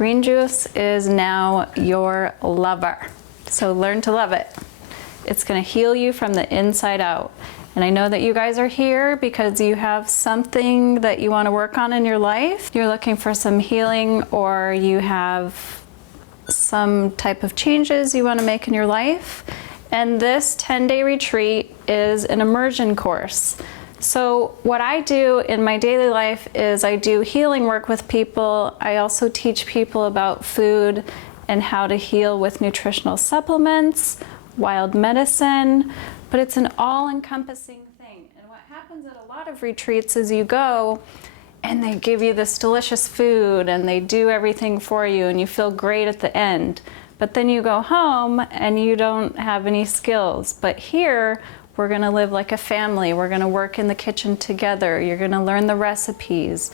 Green juice is now your lover. So learn to love it. It's gonna heal you from the inside out. And I know that you guys are here because you have something that you wanna work on in your life. You're looking for some healing, or you have some type of changes you wanna make in your life. And this 10-day retreat is an immersion course. So what I do in my daily life is I do healing work with people. I also teach people about food and how to heal with nutritional supplements, wild medicine, but it's an all-encompassing thing. And what happens at a lot of retreats is you go and they give you this delicious food and they do everything for you and you feel great at the end. But then you go home and you don't have any skills. But here, we're gonna live like a family. We're gonna work in the kitchen together. You're gonna learn the recipes.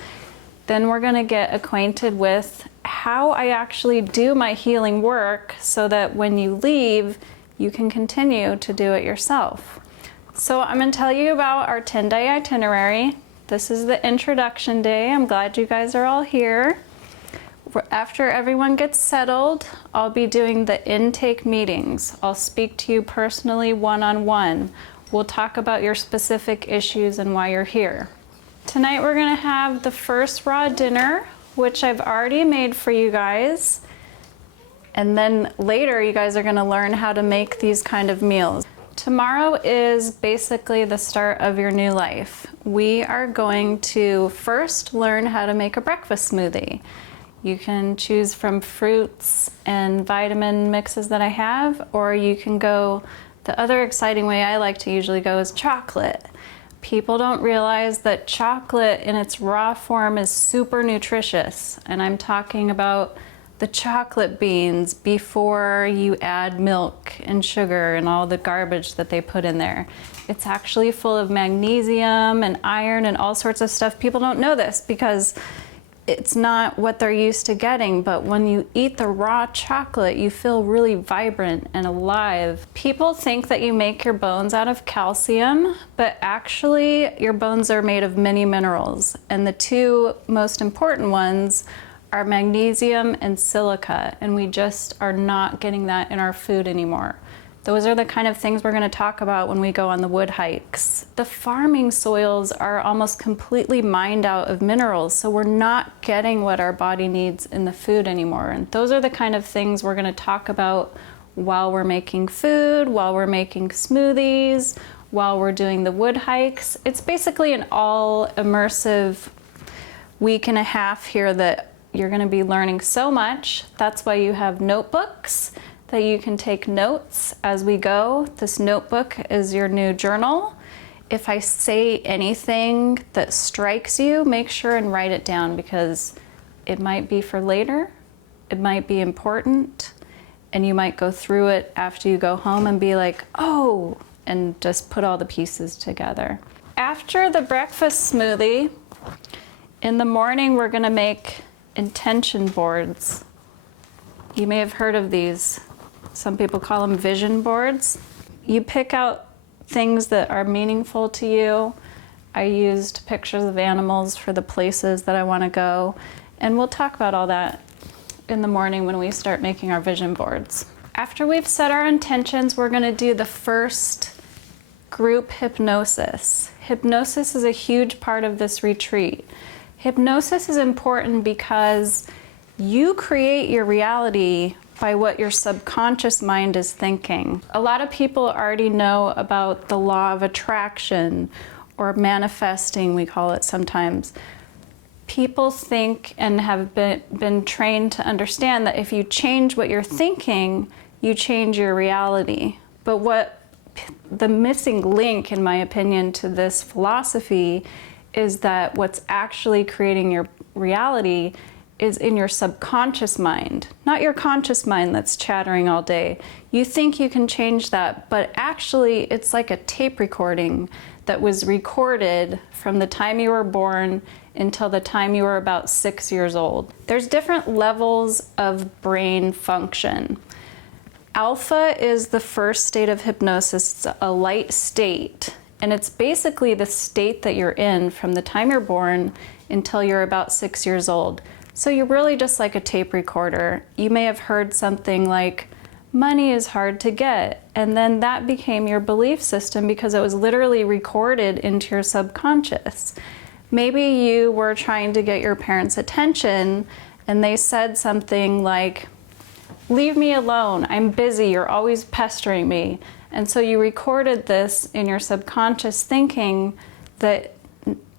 Then we're gonna get acquainted with how I actually do my healing work so that when you leave, you can continue to do it yourself. So I'm gonna tell you about our 10-day itinerary. This is the introduction day. I'm glad you guys are all here. After everyone gets settled, I'll be doing the intake meetings. I'll speak to you personally one-on-one. We'll talk about your specific issues and why you're here. Tonight we're gonna have the first raw dinner, which I've already made for you guys. And then later you guys are gonna learn how to make these kind of meals. Tomorrow is basically the start of your new life. We are going to first learn how to make a breakfast smoothie. You can choose from fruits and vitamin mixes that I have, or you can go, the other exciting way I like to usually go is chocolate. People don't realize that chocolate in its raw form is super nutritious. And I'm talking about the chocolate beans before you add milk and sugar and all the garbage that they put in there. It's actually full of magnesium and iron and all sorts of stuff. People don't know this because it's not what they're used to getting, but when you eat the raw chocolate, you feel really vibrant and alive. People think that you make your bones out of calcium, but actually your bones are made of many minerals. And the two most important ones are magnesium and silica, and we just are not getting that in our food anymore. Those are the kind of things we're going to talk about when we go on the wood hikes. The farming soils are almost completely mined out of minerals, so we're not getting what our body needs in the food anymore. And those are the kind of things we're going to talk about while we're making food, while we're making smoothies, while we're doing the wood hikes. It's basically an all immersive week and a half here that you're going to be learning so much. That's why you have notebooks that you can take notes as we go. This notebook is your new journal. If I say anything that strikes you, make sure and write it down because it might be for later, it might be important, and you might go through it after you go home and be like, oh, and just put all the pieces together. After the breakfast smoothie, in the morning we're gonna make intention boards. You may have heard of these. Some people call them vision boards. You pick out things that are meaningful to you. I used pictures of animals for the places that I want to go. And we'll talk about all that in the morning when we start making our vision boards. After we've set our intentions, we're going to do the first group hypnosis. Hypnosis is a huge part of this retreat. Hypnosis is important because you create your reality by what your subconscious mind is thinking. A lot of people already know about the law of attraction, or manifesting, we call it sometimes. People think and have been trained to understand that if you change what you're thinking, you change your reality. But what the missing link, in my opinion, to this philosophy is that what's actually creating your reality is in your subconscious mind, not your conscious mind that's chattering all day. You think you can change that, but actually it's like a tape recording that was recorded from the time you were born until the time you were about 6 years old. There's different levels of brain function. Alpha is the first state of hypnosis. It's a light state, and it's basically the state that you're in from the time you're born until you're about 6 years old. So you're really just like a tape recorder. You may have heard something like, money is hard to get, and then that became your belief system because it was literally recorded into your subconscious. Maybe you were trying to get your parents' attention and they said something like, leave me alone, I'm busy, you're always pestering me. And so you recorded this in your subconscious thinking that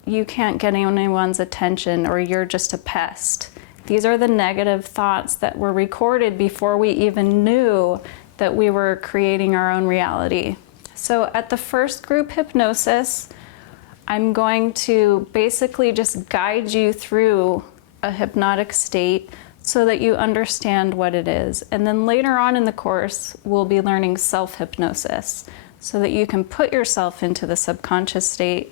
you can't get anyone's attention or you're just a pest. These are the negative thoughts that were recorded before we even knew that we were creating our own reality. So at the first group hypnosis, I'm going to basically just guide you through a hypnotic state so that you understand what it is. And then later on in the course, we'll be learning self-hypnosis so that you can put yourself into the subconscious state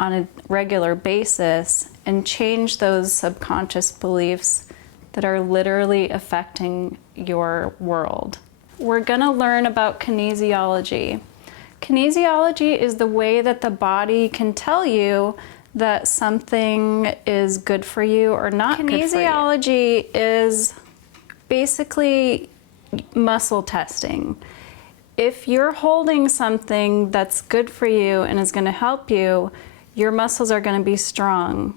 on a regular basis and change those subconscious beliefs that are literally affecting your world. We're gonna learn about kinesiology. Kinesiology is the way that the body can tell you that something is good for you or not good for you. Kinesiology is basically muscle testing. If you're holding something that's good for you and is gonna help you, your muscles are going to be strong.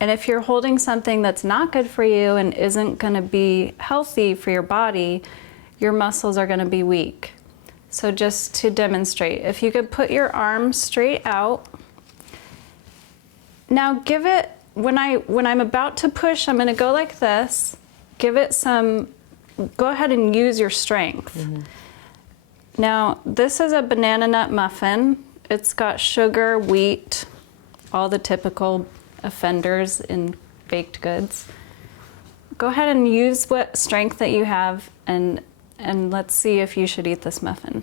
And if you're holding something that's not good for you and isn't going to be healthy for your body, your muscles are going to be weak. So just to demonstrate, if you could put your arms straight out. Now give it, when I'm about to push, I'm going to go like this. Give it some, go ahead and use your strength. Mm-hmm. Now this is a banana nut muffin. It's got sugar, wheat, all the typical offenders in baked goods. Go ahead and use what strength that you have and let's see if you should eat this muffin.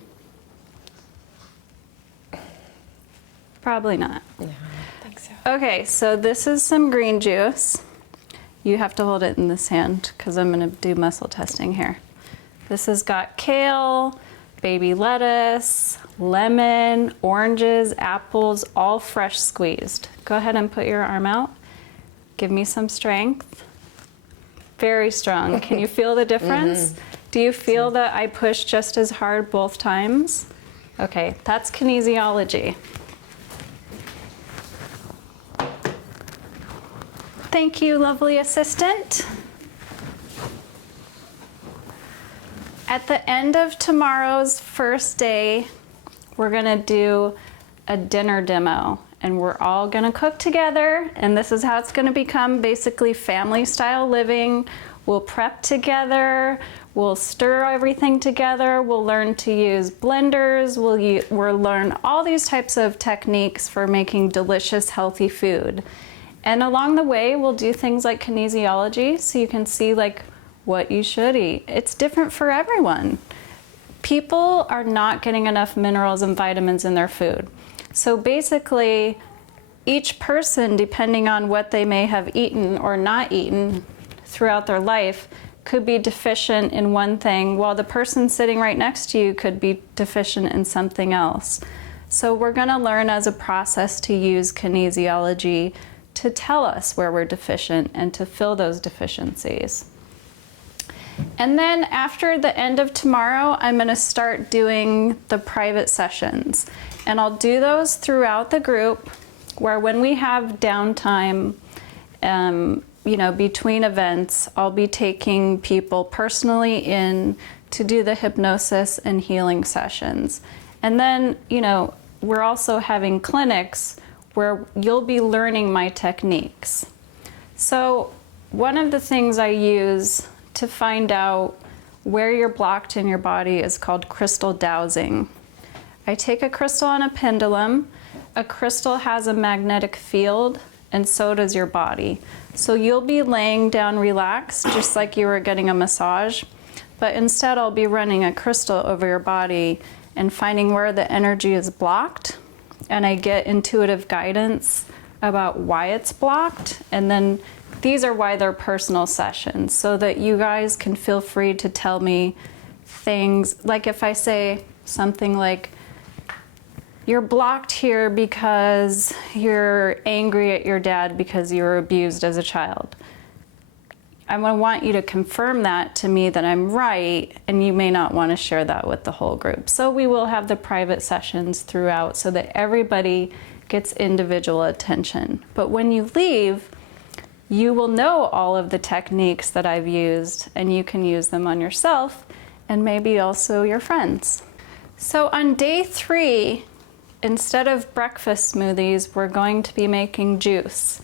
Probably not. Yeah, I don't think so. Okay, so this is some green juice. You have to hold it in this hand because I'm gonna do muscle testing here. This has got kale, baby lettuce, lemon, oranges, apples, all fresh squeezed. Go ahead and put your arm out. Give me some strength. Very strong. Can you feel the difference? Mm-hmm. Do you feel that I push just as hard both times? Okay, that's kinesiology. Thank you, lovely assistant. At the end of tomorrow's first day, we're gonna do a dinner demo and we're all gonna cook together, and this is how it's gonna become basically family style living. We'll prep together, we'll stir everything together, we'll learn to use blenders, we'll learn all these types of techniques for making delicious, healthy food. And along the way, we'll do things like kinesiology so you can see like what you should eat. It's different for everyone. People are not getting enough minerals and vitamins in their food. So basically, each person, depending on what they may have eaten or not eaten throughout their life, could be deficient in one thing, while the person sitting right next to you could be deficient in something else. So we're gonna learn as a process to use kinesiology to tell us where we're deficient and to fill those deficiencies. And then after the end of tomorrow, I'm gonna start doing the private sessions. And I'll do those throughout the group, where when we have downtime, between events, I'll be taking people personally in to do the hypnosis and healing sessions. And then, we're also having clinics where you'll be learning my techniques. So one of the things I use to find out where you're blocked in your body is called crystal dowsing. I take a crystal on a pendulum. A crystal has a magnetic field, and so does your body. So you'll be laying down relaxed, just like you were getting a massage, but instead I'll be running a crystal over your body and finding where the energy is blocked, and I get intuitive guidance about why it's blocked, and then these are why they're personal sessions, so that you guys can feel free to tell me things, like if I say something like, you're blocked here because you're angry at your dad because you were abused as a child. I want you to confirm that to me that I'm right, and you may not want to share that with the whole group. So we will have the private sessions throughout so that everybody gets individual attention. But when you leave, you will know all of the techniques that I've used, and you can use them on yourself and maybe also your friends. So on day 3, instead of breakfast smoothies, we're going to be making juice.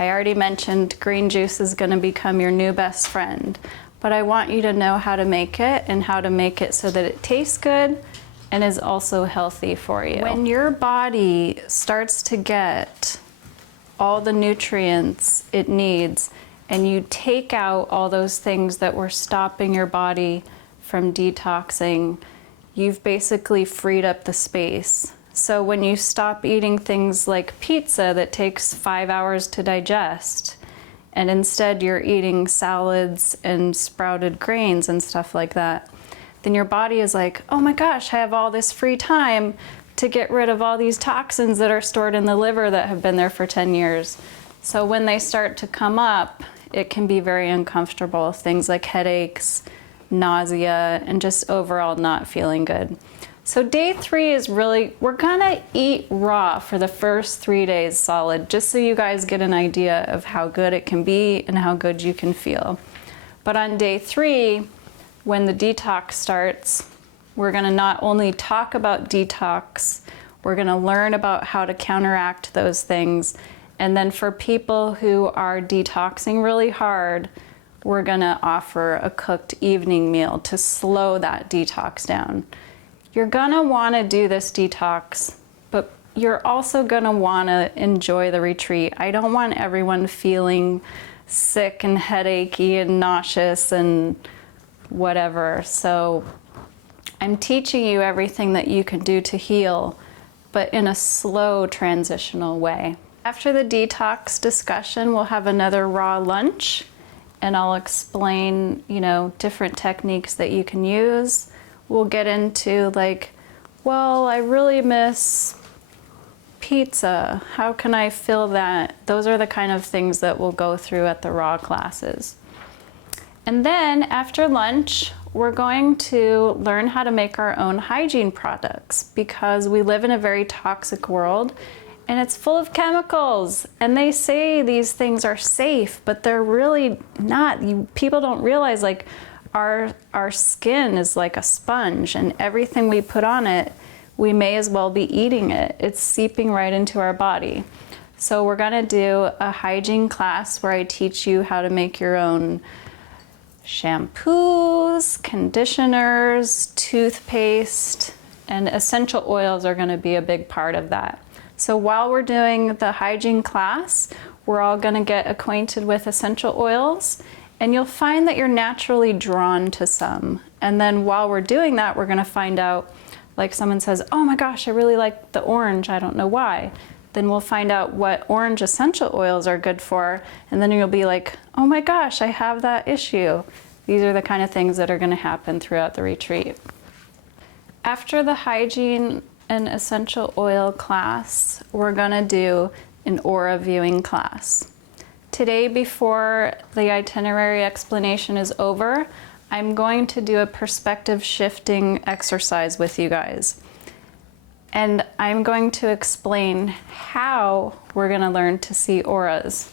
I already mentioned green juice is going to become your new best friend, but I want you to know how to make it and how to make it so that it tastes good and is also healthy for you. When your body starts to get all the nutrients it needs and you take out all those things that were stopping your body from detoxing, you've basically freed up the space. So when you stop eating things like pizza that takes 5 hours to digest, and instead you're eating salads and sprouted grains and stuff like that, then your body is like, oh my gosh, I have all this free time to get rid of all these toxins that are stored in the liver that have been there for 10 years. So when they start to come up, it can be very uncomfortable. Things like headaches, nausea, and just overall not feeling good. So day 3 is really, we're gonna eat raw for the first 3 days solid, just so you guys get an idea of how good it can be and how good you can feel. But on day 3, when the detox starts, we're gonna not only talk about detox, we're gonna learn about how to counteract those things. And then for people who are detoxing really hard, we're gonna offer a cooked evening meal to slow that detox down. You're gonna wanna do this detox, but you're also gonna wanna enjoy the retreat. I don't want everyone feeling sick and headachy and nauseous and whatever. So I'm teaching you everything that you can do to heal, but in a slow transitional way. After the detox discussion, we'll have another raw lunch, and I'll explain, different techniques that you can use. We'll get into like, well, I really miss pizza. How can I fill that? Those are the kind of things that we'll go through at the raw classes. And then after lunch, we're going to learn how to make our own hygiene products, because we live in a very toxic world and it's full of chemicals. And they say these things are safe, but they're really not. People don't realize, like, our skin is like a sponge, and everything we put on it, we may as well be eating it. It's seeping right into our body. So we're gonna do a hygiene class where I teach you how to make your own shampoos, conditioners, toothpaste, and essential oils are gonna be a big part of that. So while we're doing the hygiene class, we're all gonna get acquainted with essential oils, and you'll find that you're naturally drawn to some. And then while we're doing that, we're gonna find out, like someone says, oh my gosh, I really like the orange, I don't know why. Then we'll find out what orange essential oils are good for, and then you'll be like, oh my gosh, I have that issue. These are the kind of things that are gonna happen throughout the retreat. After the hygiene and essential oil class, we're gonna do an aura viewing class. Today, before the itinerary explanation is over, I'm going to do a perspective shifting exercise with you guys. And I'm going to explain how we're gonna learn to see auras.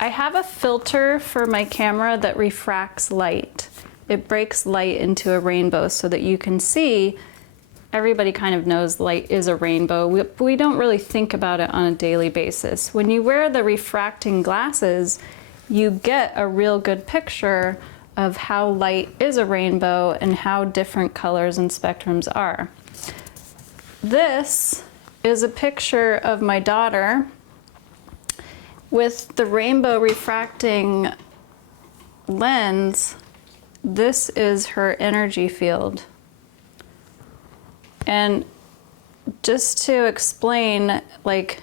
I have a filter for my camera that refracts light. It breaks light into a rainbow so that you can see. Everybody kind of knows light is a rainbow. We don't really think about it on a daily basis. When you wear the refracting glasses, you get a real good picture of how light is a rainbow and how different colors and spectrums are. This is a picture of my daughter with the rainbow refracting lens. This is her energy field. And just to explain, like,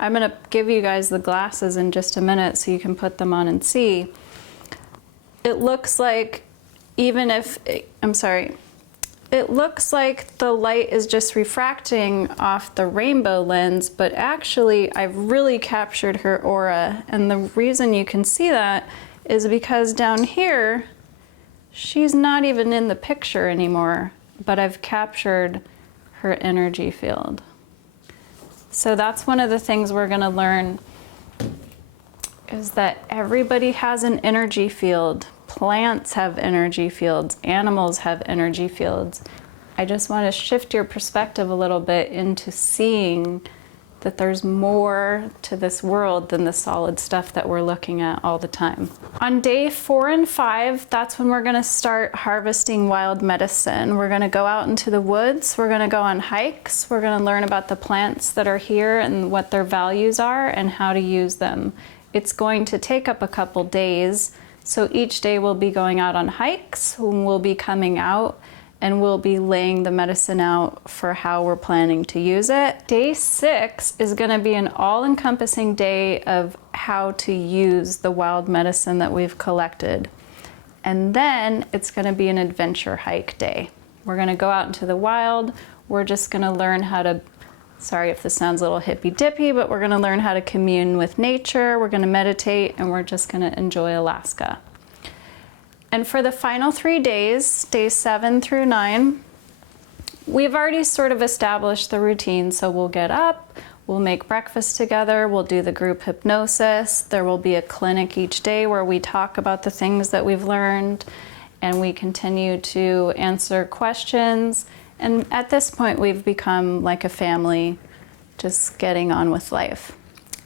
I'm gonna give you guys the glasses in just a minute so you can put them on and see. It looks like, even if, I'm sorry, it looks like the light is just refracting off the rainbow lens, but actually I've really captured her aura. And the reason you can see that is because down here, she's not even in the picture anymore, but I've captured her energy field. So that's one of the things we're gonna learn, is that everybody has an energy field. Plants have energy fields, animals have energy fields. I just want to shift your perspective a little bit into seeing that there's more to this world than the solid stuff that we're looking at all the time. On day 4 and 5, that's when we're going to start harvesting wild medicine. We're going to go out into the woods, we're going to go on hikes, we're going to learn about the plants that are here and what their values are and how to use them. It's going to take up a couple days. So each day we'll be going out on hikes, we'll be coming out, and we'll be laying the medicine out for how we're planning to use it. Day 6 is going to be an all-encompassing day of how to use the wild medicine that we've collected. And then it's going to be an adventure hike day. We're going to go out into the wild. We're just going to learn how to, sorry if this sounds a little hippy-dippy, but we're going to learn how to commune with nature, we're going to meditate, and we're just going to enjoy Alaska. And for the final 3 days, days 7 through 9, we've already sort of established the routine. So we'll get up, we'll make breakfast together, we'll do the group hypnosis, there will be a clinic each day where we talk about the things that we've learned, and we continue to answer questions. And at this point, we've become like a family, just getting on with life.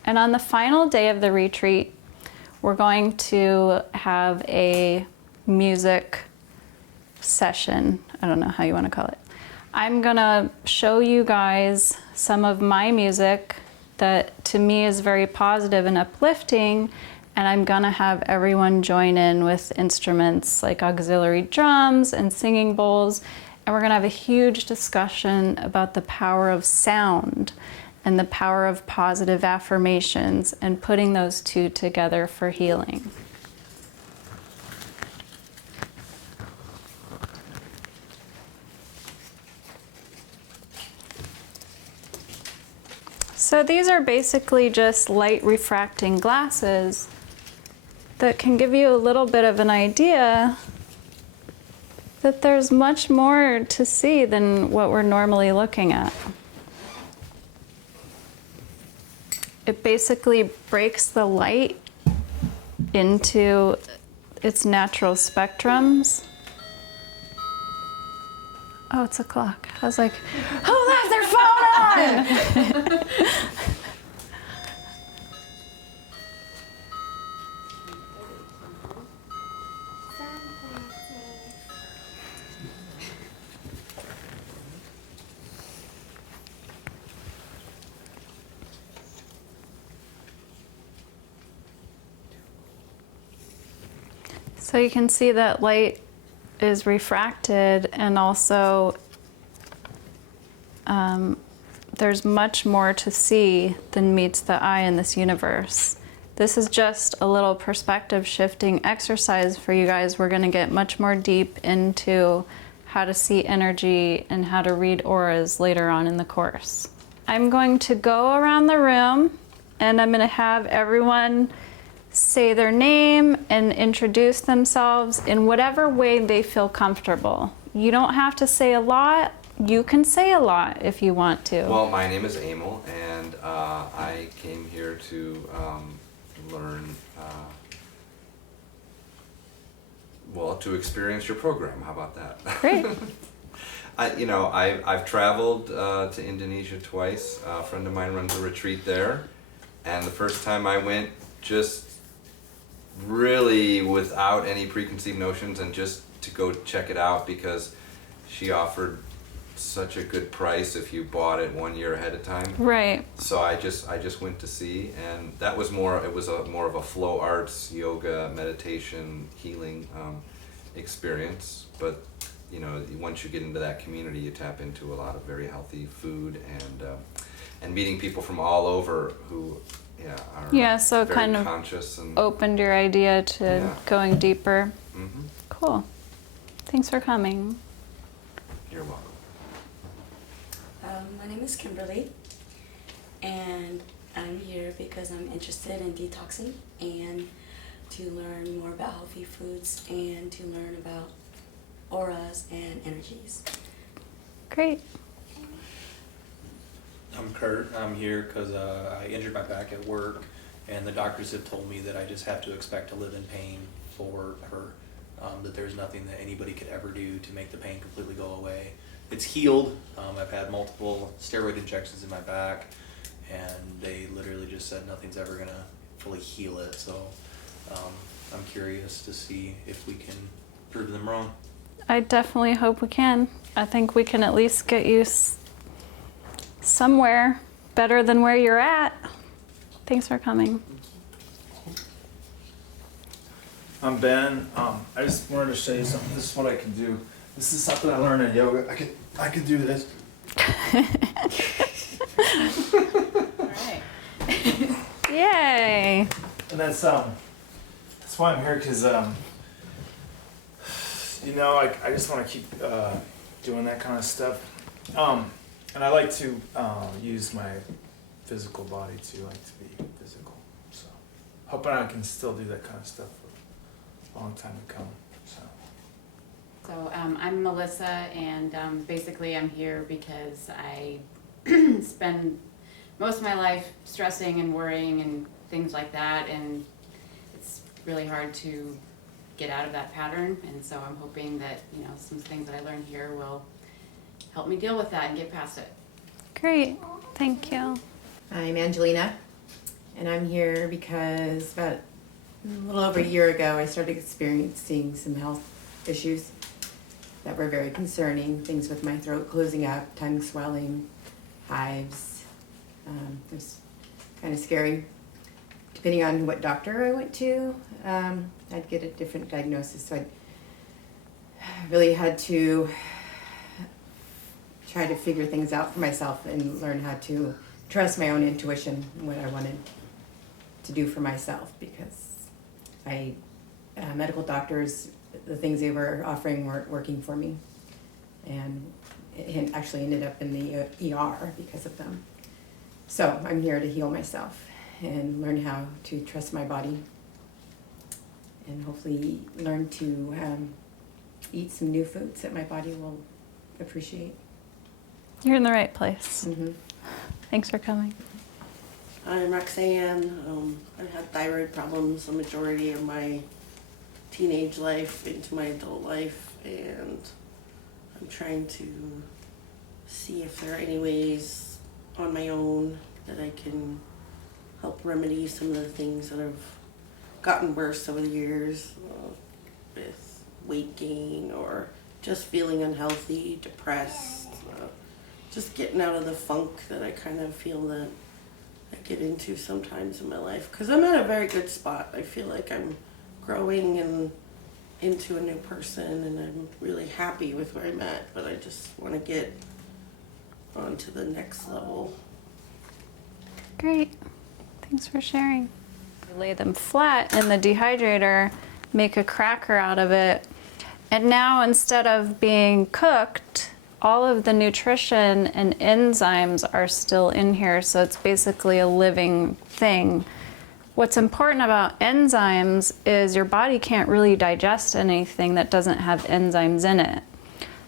And on the final day of the retreat, we're going to have a music session. I don't know how you want to call it. I'm gonna show you guys some of my music that to me is very positive and uplifting, and I'm gonna have everyone join in with instruments like auxiliary drums and singing bowls, and we're gonna have a huge discussion about the power of sound and the power of positive affirmations and putting those two together for healing. So these are basically just light refracting glasses that can give you a little bit of an idea that there's much more to see than what we're normally looking at. It basically breaks the light into its natural spectrums. Oh, it's a clock. I was like, who left their phone on? So you can see that light is refracted, and also there's much more to see than meets the eye in this universe. This is just a little perspective shifting exercise for you guys. We're going to get much more deep into how to see energy and how to read auras later on in the course. I'm going to go around the room and I'm going to have everyone say their name and introduce themselves in whatever way they feel comfortable. You don't have to say a lot. You can say a lot if you want to. Well, my name is Emil, and I came here to learn, to experience your program. How about that? Great. I've traveled to Indonesia twice. A friend of mine runs a retreat there, and the first time I went, just really without any preconceived notions and just to go check it out, because she offered such a good price if you bought it 1 year ahead of time. Right. So I just went to see, and that was more of a flow arts, yoga, meditation, healing experience. But once you get into that community, you tap into a lot of very healthy food and meeting people from all over who are so very kind of conscious and opened your idea to going deeper. Mm-hmm. Cool. Thanks for coming. You're name is Kimberly, and I'm here because I'm interested in detoxing and to learn more about healthy foods and to learn about auras and energies. Great. I'm Kurt. I'm here because I injured my back at work, and the doctors have told me that I just have to expect to live in pain for her, that there's nothing that anybody could ever do to make the pain completely go away. It's healed. I've had multiple steroid injections in my back, and they literally just said nothing's ever going to fully heal it. So I'm curious to see if we can prove them wrong. I definitely hope we can. I think we can at least get you somewhere better than where you're at. Thanks for coming. I'm Ben. I just wanted to show you something. This is what I can do. This is something I learned in yoga. I can do this. All right. Yay. And that's why I'm here, because you know, I just want to keep doing that kind of stuff. And I like to use my physical body to be physical. So hoping I can still do that kind of stuff for a long time to come. So I'm Melissa, and basically I'm here because I spend most of my life stressing and worrying and things like that, and it's really hard to get out of that pattern. And so I'm hoping that, you know, some things that I learned here will help me deal with that and get past it. Great. Thank you. I'm Angelina, and I'm here because about a little over a year ago I started experiencing some health issues that were very concerning. Things with my throat closing up, tongue swelling, hives. It was kind of scary. Depending on what doctor I went to, I'd get a different diagnosis. So I really had to try to figure things out for myself and learn how to trust my own intuition and what I wanted to do for myself, because medical doctors, the things they were offering weren't working for me, and it actually ended up in the ER because of them. So I'm here to heal myself and learn how to trust my body, and hopefully learn to eat some new foods that my body will appreciate. You're in the right place. Mm-hmm. Thanks for coming. I'm Roxanne. I've had thyroid problems the majority of my teenage life into my adult life, and I'm trying to see if there are any ways on my own that I can help remedy some of the things that have gotten worse over the years, with weight gain or just feeling unhealthy, depressed, just getting out of the funk that I kind of feel that I get into sometimes in my life, because I'm at a very good spot. I feel like I'm growing and into a new person, and I'm really happy with where I'm at, but I just want to get on to the next level. Great. Thanks for sharing. You lay them flat in the dehydrator, make a cracker out of it, and now instead of being cooked, all of the nutrition and enzymes are still in here, so it's basically a living thing. What's important about enzymes is your body can't really digest anything that doesn't have enzymes in it.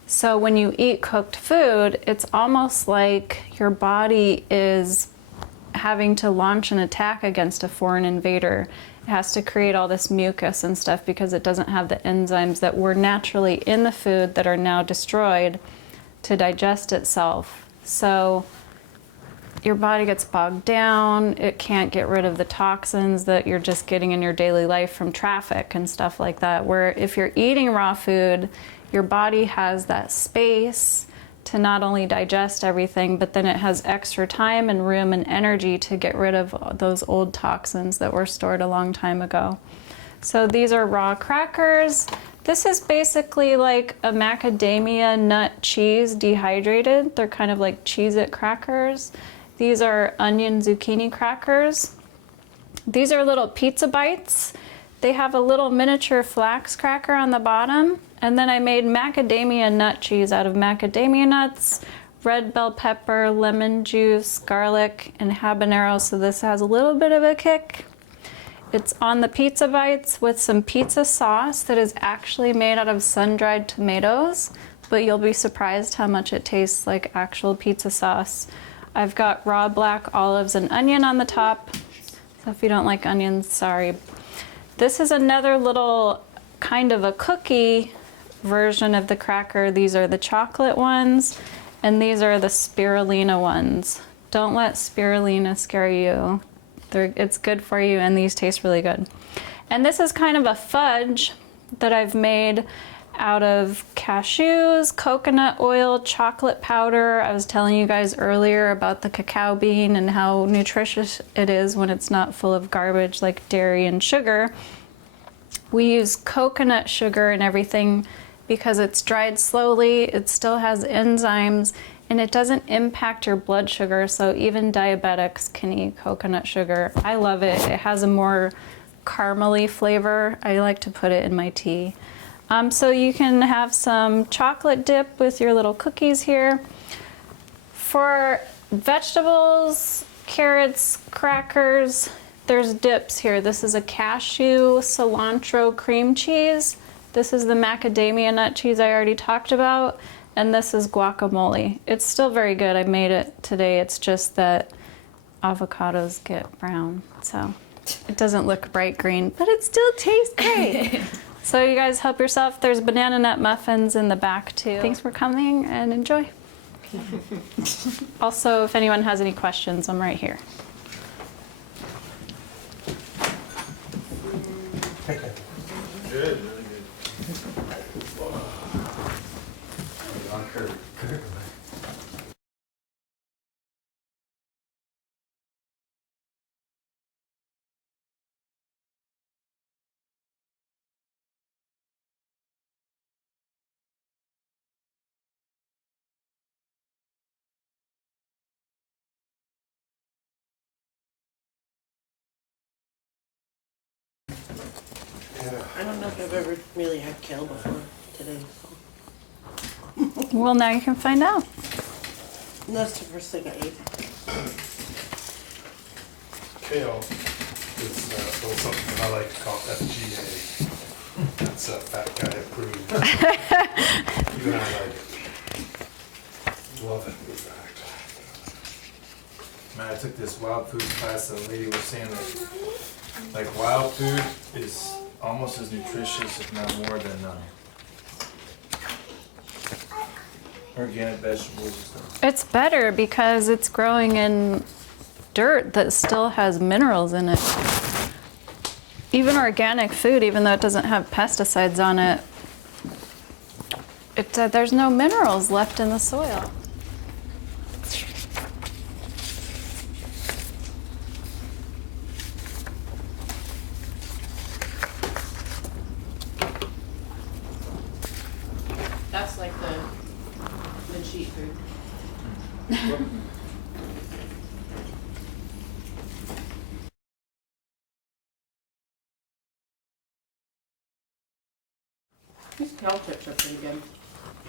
So when you eat cooked food, it's almost like your body is having to launch an attack against a foreign invader. It has to create all this mucus and stuff because it doesn't have the enzymes that were naturally in the food that are now destroyed to digest itself. So your body gets bogged down. It can't get rid of the toxins that you're just getting in your daily life from traffic and stuff like that. Where if you're eating raw food, your body has that space to not only digest everything, but then it has extra time and room and energy to get rid of those old toxins that were stored a long time ago. So these are raw crackers. This is basically like a macadamia nut cheese dehydrated. They're kind of like Cheez-It crackers. These are onion zucchini crackers. These are little pizza bites. They have a little miniature flax cracker on the bottom. And then I made macadamia nut cheese out of macadamia nuts, red bell pepper, lemon juice, garlic, and habanero, so this has a little bit of a kick. It's on the pizza bites with some pizza sauce that is actually made out of sun-dried tomatoes, but you'll be surprised how much it tastes like actual pizza sauce. I've got raw black olives and onion on the top, so if you don't like onions, sorry. This is another little kind of a cookie version of the cracker. These are the chocolate ones, and these are the spirulina ones. Don't let spirulina scare you. It's good for you, and these taste really good. And this is kind of a fudge that I've made out of cashews, coconut oil, chocolate powder. I was telling you guys earlier about the cacao bean and how nutritious it is when it's not full of garbage like dairy and sugar. We use coconut sugar and everything because it's dried slowly, it still has enzymes, and it doesn't impact your blood sugar, so even diabetics can eat coconut sugar. I love it. It has a more caramely flavor. I like to put it in my tea. So you can have some chocolate dip with your little cookies here. For vegetables, carrots, crackers, there's dips here. This is a cashew cilantro cream cheese. This is the macadamia nut cheese I already talked about, and this is guacamole. It's still very good. I made it today. It's just that avocados get brown, so it doesn't look bright green, but it still tastes great. So you guys help yourself. There's banana nut muffins in the back too. Thanks for coming and enjoy. Also, if anyone has any questions, I'm right here. Good. I don't know if I've ever really had kale before today, so. Well, now you can find out. And that's the first thing I ate. Kale is a little something that I like to call FGA. That's fat guy approved. Even I like it. Love it, in fact. Man, I took this wild food class and the lady was saying that like wild food is almost as nutritious, if not more, than organic vegetables and stuff. It's better because it's growing in dirt that still has minerals in it. Even organic food, even though it doesn't have pesticides on it, there's no minerals left in the soil. That's like the cheat food. These kale chips are pretty good.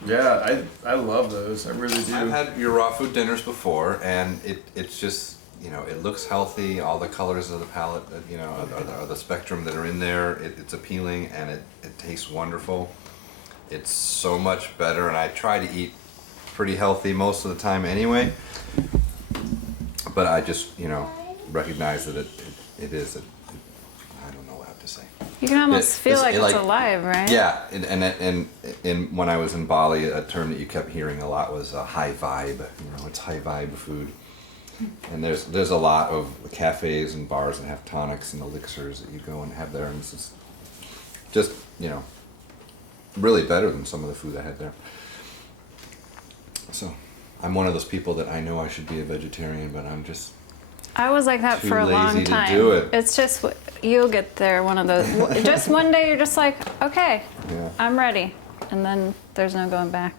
Yeah, I love those. I really do. I've had your raw food dinners before, and it's just, you know, it looks healthy. All the colors of the palette, you know, or the spectrum that are in there, it's appealing, and it tastes wonderful. It's so much better, and I try to eat pretty healthy most of the time anyway. But I just, you know, recognize that it is. I don't know what to say. You can almost feel like it's alive, right? Yeah, and when I was in Bali, a term that you kept hearing a lot was high vibe. You know, it's high vibe food. And there's a lot of cafes and bars that have tonics and elixirs that you go and have there, and it's just, you know, really better than some of the food I had there. So I'm one of those people that I know I should be a vegetarian, but I'm just I was like that too for a long lazy to time. do it. It's just, you'll get there one of those. Just one day you're just like, okay, Yeah. I'm ready. And then there's no going back.